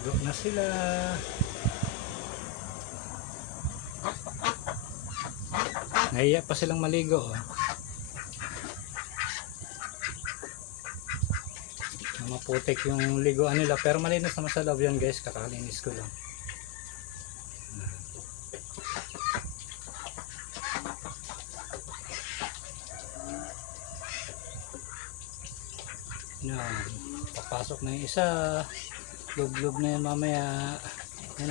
Ligo na sila. Nahiya pa silang maligo. Maputik yung liguan nila, pero malinis naman sa loob yan guys, kakalinis ko lang. Yan, papasok na yung isa, loob na yan mamaya. Yan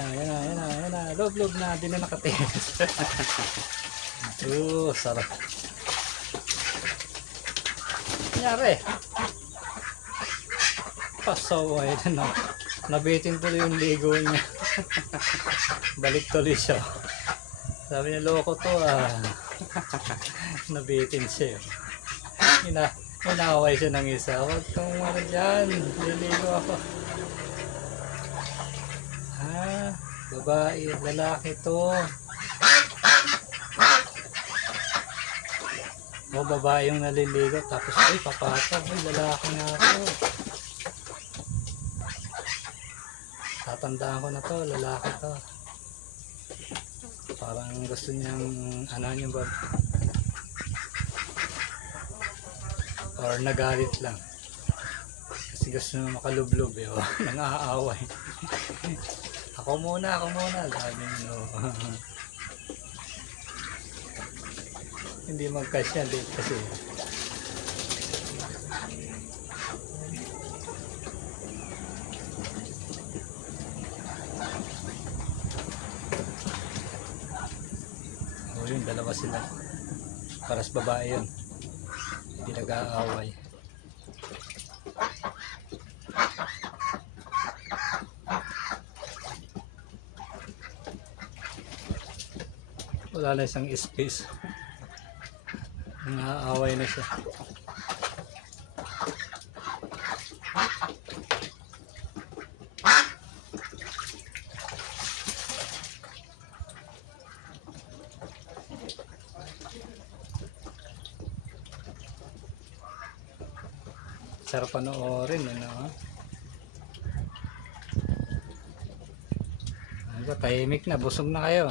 na, loob na, di na nakatiis. Sarap. Nangyari pasaway na, nabitin tuloy yung ligo niya. Balik tuloy siya. Sabi niya, loko to nabitin siya. Inaway siya ng isa. Huwag kang mara dyan, liligo ako. Babae, lalaki to. Babae yung naliligo, tapos ay papatag, lalaki nga ako. Tatandaan ko na to, lalaki to. Parang gusto niyang yung bag. Or nagalit lang. Kasi gusto niyang makalublob nang-aaway. Ako muna, sabi niyo. Hindi magkasya dito kasi. Yun, dalawa sila. Paras babae yun. Hindi nag-aaway. Wala na isang space. Nag-aaway na siya. Sarap panoorin, tahimik na, busog na kayo.